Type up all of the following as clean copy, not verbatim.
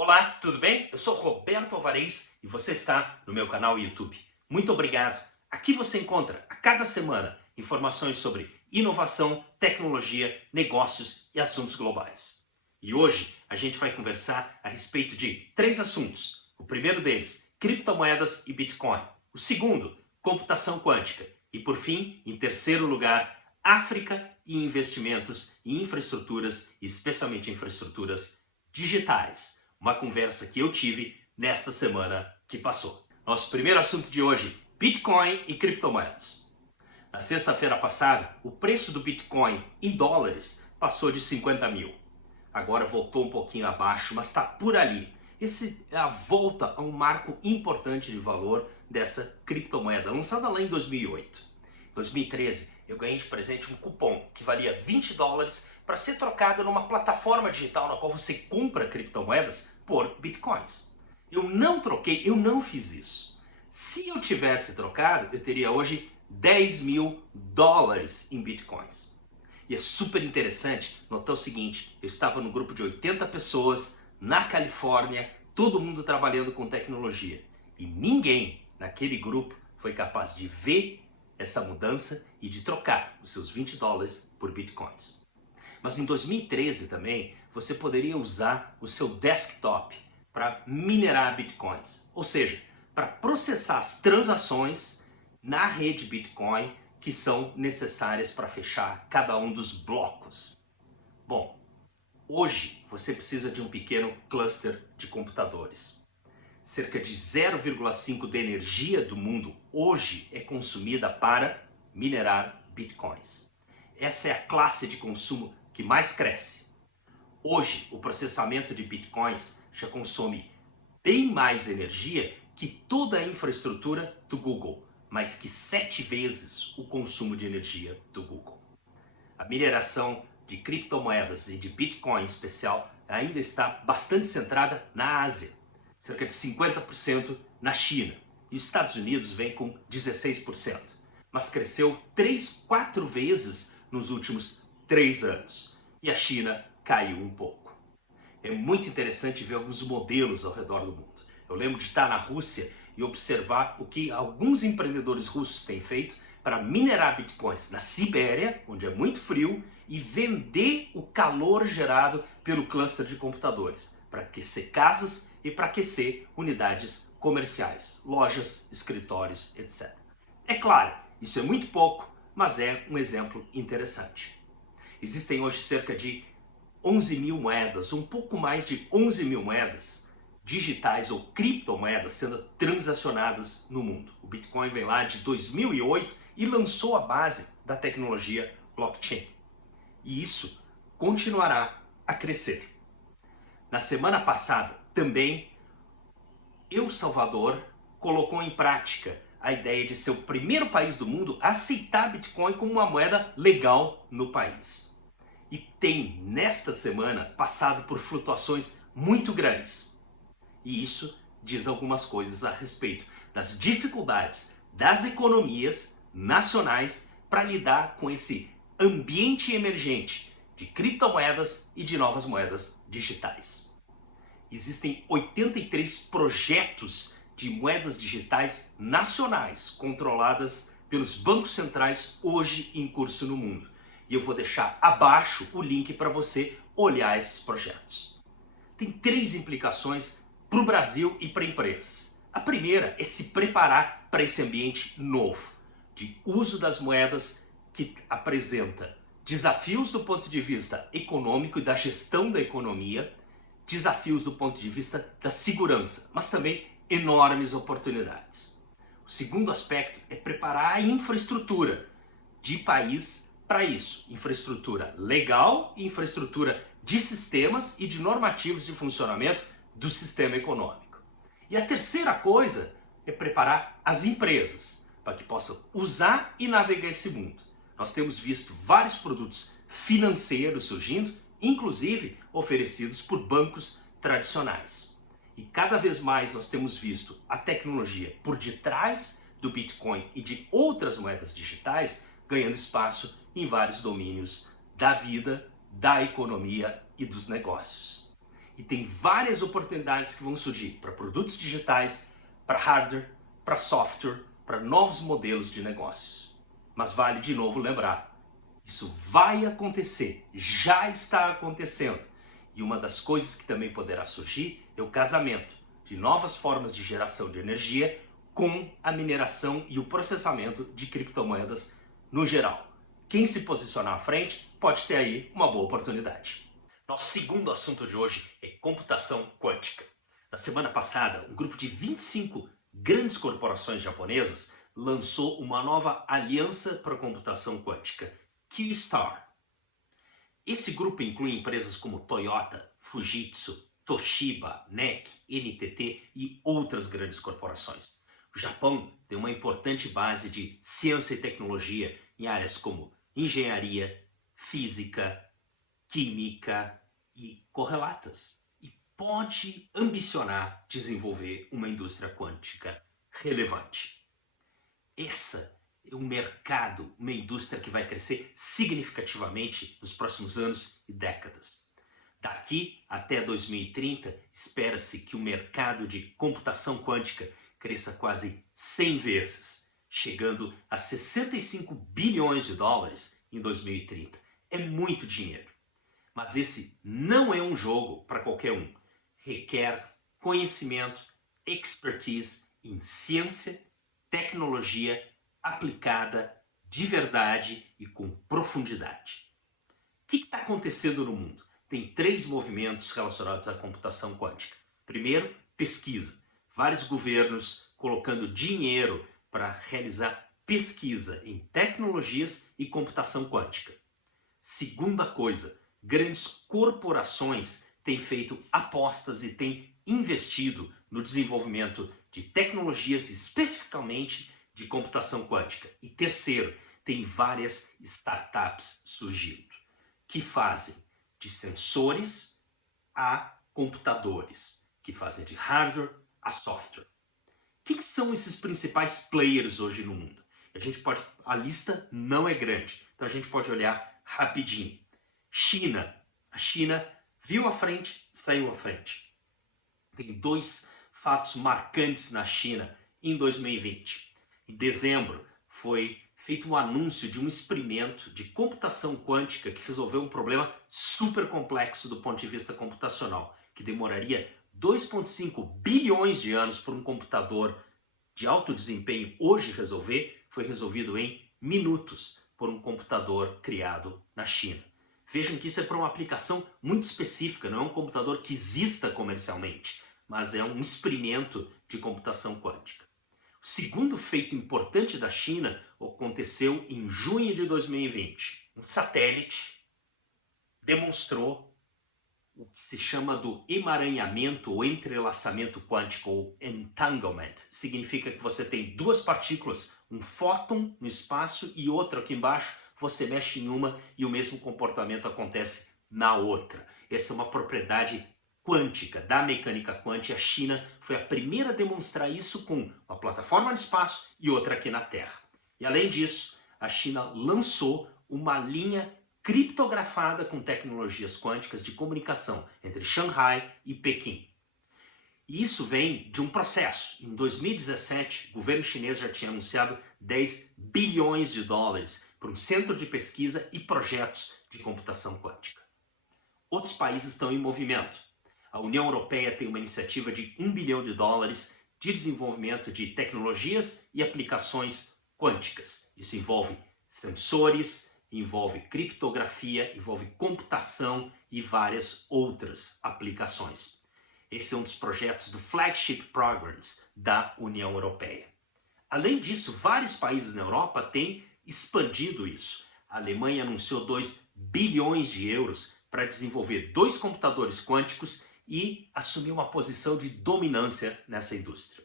Olá, tudo bem? Eu sou Roberto Alvarez e você está no meu canal YouTube. Muito obrigado. Aqui você encontra a cada semana informações sobre inovação, tecnologia, negócios e assuntos globais. E hoje a gente vai conversar a respeito de 3 assuntos. O primeiro deles, criptomoedas e Bitcoin. O segundo, computação quântica. E por fim, em terceiro lugar, África e investimentos em infraestruturas, especialmente infraestruturas digitais. Uma conversa que eu tive nesta semana que passou. Nosso primeiro assunto de hoje, Bitcoin e criptomoedas. Na sexta-feira passada, o preço do Bitcoin em dólares passou de 50 mil. Agora voltou um pouquinho abaixo, mas está por ali. Essa é a volta a um marco importante de valor dessa criptomoeda, lançada lá em 2008. Em 2013, eu ganhei de presente um cupom que valia 20 dólares para ser trocado numa plataforma digital na qual você compra criptomoedas por bitcoins. Eu não troquei, eu não fiz isso. Se eu tivesse trocado, eu teria hoje 10 mil dólares em bitcoins. E é super interessante notar o seguinte, eu estava num grupo de 80 pessoas na Califórnia, todo mundo trabalhando com tecnologia. E ninguém naquele grupo foi capaz de ver essa mudança e de trocar os seus 20 dólares por bitcoins. Mas em 2013 também, você poderia usar o seu desktop para minerar bitcoins. Ou seja, para processar as transações na rede Bitcoin que são necessárias para fechar cada um dos blocos. Bom, hoje você precisa de um pequeno cluster de computadores. Cerca de 0,5% da energia do mundo hoje é consumida para minerar bitcoins. Essa é a classe de consumo que mais cresce. Hoje, o processamento de bitcoins já consome bem mais energia que toda a infraestrutura do Google, mais que 7 vezes o consumo de energia do Google. A mineração de criptomoedas e de Bitcoin em especial ainda está bastante centrada na Ásia, cerca de 50% na China, e os Estados Unidos vem com 16%, mas cresceu 3-4 vezes nos últimos 3 anos, e a China caiu um pouco. É muito interessante ver alguns modelos ao redor do mundo. Eu lembro de estar na Rússia e observar o que alguns empreendedores russos têm feito para minerar bitcoins na Sibéria, onde é muito frio, e vender o calor gerado pelo cluster de computadores, para aquecer casas e para aquecer unidades comerciais, lojas, escritórios, etc. É claro, isso é muito pouco, mas é um exemplo interessante. Existem hoje cerca de 11 mil moedas, um pouco mais de 11 mil moedas digitais ou criptomoedas sendo transacionadas no mundo. O Bitcoin vem lá de 2008 e lançou a base da tecnologia blockchain. E isso continuará a crescer. Na semana passada, também, El Salvador colocou em prática a ideia de ser o primeiro país do mundo a aceitar Bitcoin como uma moeda legal no país. E tem, nesta semana, passado por flutuações muito grandes. E isso diz algumas coisas a respeito das dificuldades das economias nacionais para lidar com esse ambiente emergente de criptomoedas e de novas moedas digitais. Existem 83 projetos de moedas digitais nacionais controladas pelos bancos centrais hoje em curso no mundo. E eu vou deixar abaixo o link para você olhar esses projetos. Tem 3 implicações para o Brasil e para empresas. A primeira é se preparar para esse ambiente novo, de uso das moedas que apresenta desafios do ponto de vista econômico e da gestão da economia, desafios do ponto de vista da segurança, mas também enormes oportunidades. O segundo aspecto é preparar a infraestrutura de país para isso. Infraestrutura legal e infraestrutura de sistemas e de normativos de funcionamento do sistema econômico. E a terceira coisa é preparar as empresas para que possam usar e navegar esse mundo. Nós temos visto vários produtos financeiros surgindo, inclusive oferecidos por bancos tradicionais. E cada vez mais nós temos visto a tecnologia por detrás do Bitcoin e de outras moedas digitais ganhando espaço em vários domínios da vida, da economia e dos negócios. e tem várias oportunidades que vão surgir para produtos digitais, para hardware, para software, para novos modelos de negócios. Mas vale de novo lembrar, isso vai acontecer, já está acontecendo. E uma das coisas que também poderá surgir é o casamento de novas formas de geração de energia com a mineração e o processamento de criptomoedas no geral. Quem se posicionar à frente pode ter aí uma boa oportunidade. Nosso segundo assunto de hoje é computação quântica. Na semana passada, um grupo de 25 grandes corporações japonesas lançou uma nova aliança para a computação quântica, Q-Star. Esse grupo inclui empresas como Toyota, Fujitsu, Toshiba, NEC, NTT e outras grandes corporações. O Japão tem uma importante base de ciência e tecnologia em áreas como engenharia, física, química e correlatas. E pode ambicionar desenvolver uma indústria quântica relevante. Essa é um mercado, uma indústria que vai crescer significativamente nos próximos anos e décadas. Daqui até 2030, espera-se que o mercado de computação quântica cresça quase 100 vezes, chegando a 65 bilhões de dólares em 2030. É muito dinheiro. Mas esse não é um jogo para qualquer um. Requer conhecimento, expertise em ciência, tecnologia aplicada de verdade e com profundidade. O que está acontecendo no mundo? Tem 3 movimentos relacionados à computação quântica. Primeiro, pesquisa. Vários governos colocando dinheiro para realizar pesquisa em tecnologias e computação quântica. Segunda coisa, grandes corporações têm feito apostas e têm investido no desenvolvimento de tecnologias especificamente de computação quântica. E terceiro, tem várias startups surgindo que fazem de sensores a computadores, que fazem de hardware a software. Quem são esses principais players hoje no mundo? A lista não é grande, então a gente pode olhar rapidinho. China. A China viu à frente, saiu à frente. Tem 2 fatos marcantes na China em 2020. Em dezembro foi feito um anúncio de um experimento de computação quântica que resolveu um problema super complexo do ponto de vista computacional, que demoraria 2,5 bilhões de anos por um computador de alto desempenho hoje resolver, foi resolvido em minutos por um computador criado na China. Vejam que isso é para uma aplicação muito específica, não é um computador que exista comercialmente, mas é um experimento de computação quântica. O segundo feito importante da China aconteceu em junho de 2020. Um satélite demonstrou o que se chama do emaranhamento ou entrelaçamento quântico, ou entanglement. Significa que você tem 2 partículas, um fóton no espaço e outro aqui embaixo, você mexe em uma e o mesmo comportamento acontece na outra. Essa é uma propriedade quântica, da mecânica quântica. A China foi a primeira a demonstrar isso com uma plataforma no espaço e outra aqui na Terra. E além disso, a China lançou uma linha criptografada com tecnologias quânticas de comunicação entre Xangai e Pequim. E isso vem de um processo. Em 2017, o governo chinês já tinha anunciado 10 bilhões de dólares para um centro de pesquisa e projetos de computação quântica. Outros países estão em movimento. A União Europeia tem uma iniciativa de 1 bilhão de dólares de desenvolvimento de tecnologias e aplicações quânticas. Isso envolve sensores, envolve criptografia, envolve computação e várias outras aplicações. Esse é um dos projetos do Flagship Programs da União Europeia. Além disso, vários países na Europa têm expandido isso. A Alemanha anunciou 2 bilhões de euros para desenvolver 2 computadores quânticos e assumir uma posição de dominância nessa indústria.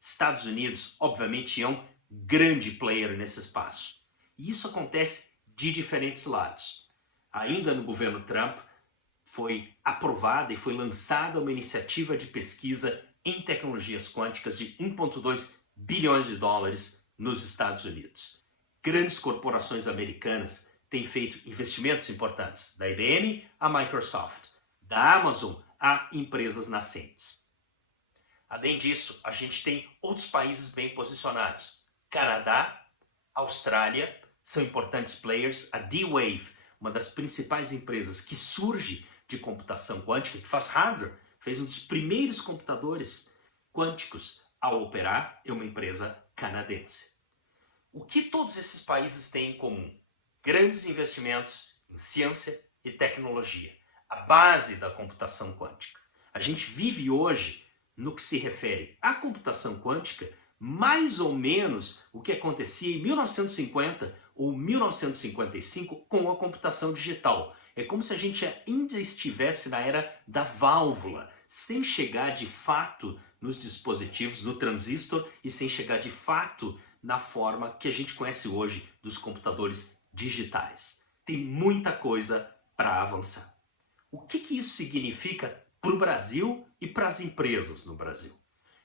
Estados Unidos, obviamente, é um grande player nesse espaço. E isso acontece de diferentes lados. Ainda no governo Trump, foi aprovada e foi lançada uma iniciativa de pesquisa em tecnologias quânticas de 1,2 bilhões de dólares nos Estados Unidos. Grandes corporações americanas têm feito investimentos importantes, da IBM à Microsoft, da Amazon a empresas nascentes. Além disso, a gente tem outros países bem posicionados. Canadá, Austrália são importantes players. A D-Wave, uma das principais empresas que surge de computação quântica, que faz hardware, fez um dos primeiros computadores quânticos a operar, é uma empresa canadense. O que todos esses países têm em comum? Grandes investimentos em ciência e tecnologia, a base da computação quântica. A gente vive hoje, no que se refere à computação quântica, mais ou menos o que acontecia em 1950 ou 1955 com a computação digital. É como se a gente ainda estivesse na era da válvula, sem chegar de fato nos dispositivos, no transistor, e sem chegar de fato na forma que a gente conhece hoje dos computadores digitais. Tem muita coisa para avançar. O que isso significa para o Brasil e para as empresas no Brasil?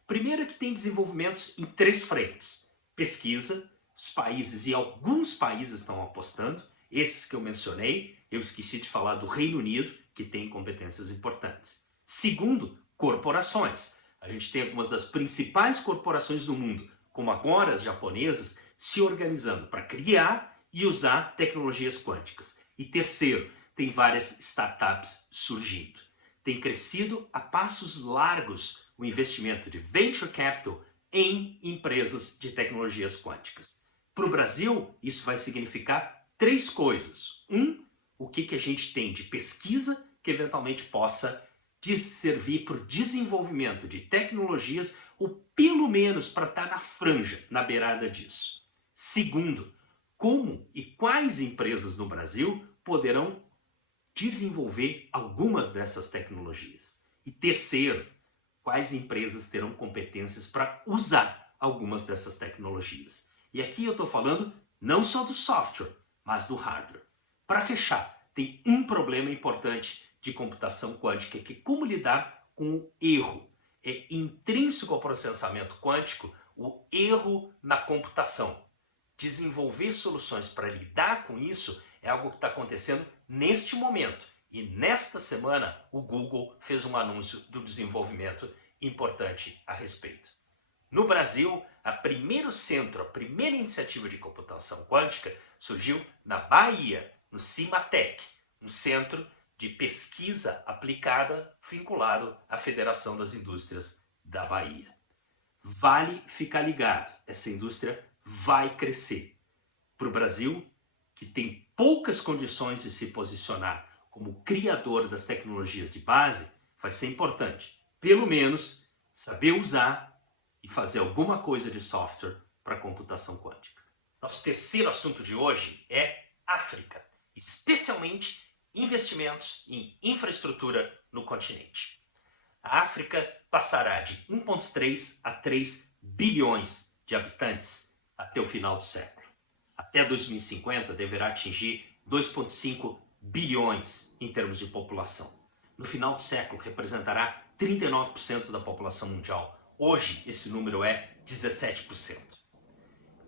Primeiro é que tem desenvolvimentos em 3 frentes. Pesquisa, os países e alguns países estão apostando, esses que eu mencionei, eu esqueci de falar do Reino Unido, que tem competências importantes. Segundo, corporações. A gente tem algumas das principais corporações do mundo, como agora as japonesas, se organizando para criar e usar tecnologias quânticas. E terceiro, tem várias startups surgindo. Tem crescido a passos largos o investimento de venture capital em empresas de tecnologias quânticas. Para o Brasil, isso vai significar 3 coisas. O que a gente tem de pesquisa que eventualmente possa servir para o desenvolvimento de tecnologias ou pelo menos para estar na franja, na beirada disso. Segundo, como e quais empresas no Brasil poderão desenvolver algumas dessas tecnologias. E terceiro, quais empresas terão competências para usar algumas dessas tecnologias. E aqui eu estou falando não só do software, mas do hardware. Para fechar, tem um problema importante de computação quântica, que é como lidar com o erro. É intrínseco ao processamento quântico o erro na computação. Desenvolver soluções para lidar com isso é algo que está acontecendo neste momento. E nesta semana o Google fez um anúncio do desenvolvimento importante a respeito. No Brasil, a primeira iniciativa de computação quântica surgiu na Bahia, no Cimatec, um centro de pesquisa aplicada vinculado à Federação das Indústrias da Bahia. Vale ficar ligado, essa indústria vai crescer. Para o Brasil, que tem poucas condições de se posicionar como criador das tecnologias de base, vai ser importante, pelo menos, saber usar e fazer alguma coisa de software para a computação quântica. Nosso terceiro assunto de hoje é África, especialmente investimentos em infraestrutura no continente. A África passará de 1,3 a 3 bilhões de habitantes até o final do século. Até 2050 deverá atingir 2,5 bilhões em termos de população. No final do século representará 39% da população mundial. Hoje esse número é 17%.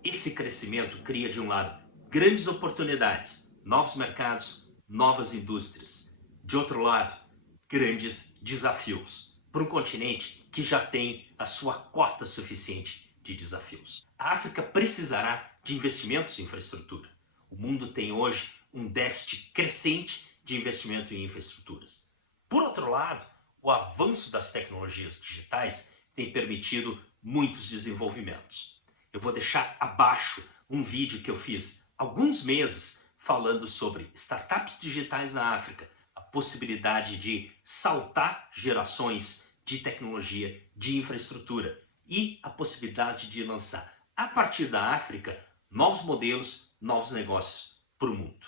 Esse crescimento cria, de um lado, grandes oportunidades, novos mercados, novas indústrias. De outro lado, grandes desafios para um continente que já tem a sua cota suficiente de desafios. A África precisará de investimentos em infraestrutura. O mundo tem hoje um déficit crescente de investimento em infraestruturas. Por outro lado, o avanço das tecnologias digitais tem permitido muitos desenvolvimentos. Eu vou deixar abaixo um vídeo que eu fiz há alguns meses falando sobre startups digitais na África, a possibilidade de saltar gerações de tecnologia, de infraestrutura e a possibilidade de lançar, a partir da África, novos modelos, novos negócios para o mundo.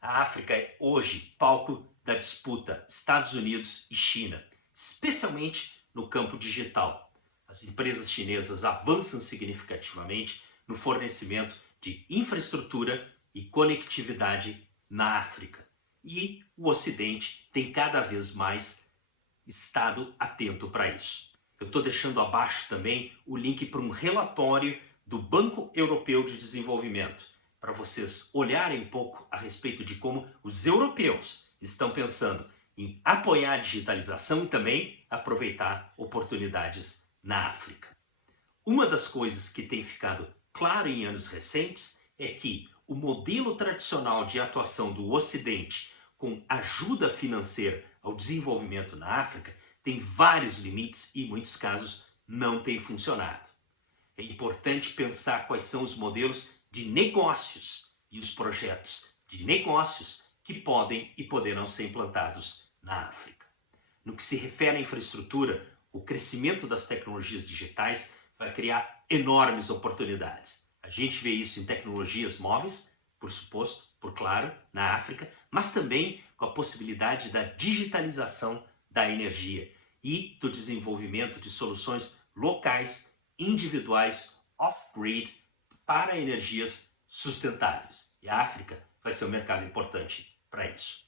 A África é hoje palco da disputa Estados Unidos e China, especialmente no campo digital. As empresas chinesas avançam significativamente no fornecimento de infraestrutura e conectividade na África. E o Ocidente tem cada vez mais estado atento para isso. Eu estou deixando abaixo também o link para um relatório do Banco Europeu de Desenvolvimento, para vocês olharem um pouco a respeito de como os europeus estão pensando em apoiar a digitalização e também aproveitar oportunidades na África. Uma das coisas que tem ficado claro em anos recentes é que o modelo tradicional de atuação do Ocidente com ajuda financeira ao desenvolvimento na África tem vários limites e, em muitos casos, não tem funcionado. É importante pensar quais são os modelos de negócios e os projetos de negócios que podem e poderão ser implantados na África. No que se refere à infraestrutura, o crescimento das tecnologias digitais vai criar enormes oportunidades. A gente vê isso em tecnologias móveis, por suposto, por claro, na África, mas também com a possibilidade da digitalização da energia e do desenvolvimento de soluções locais, individuais, off-grid, para energias sustentáveis. E a África vai ser um mercado importante para isso.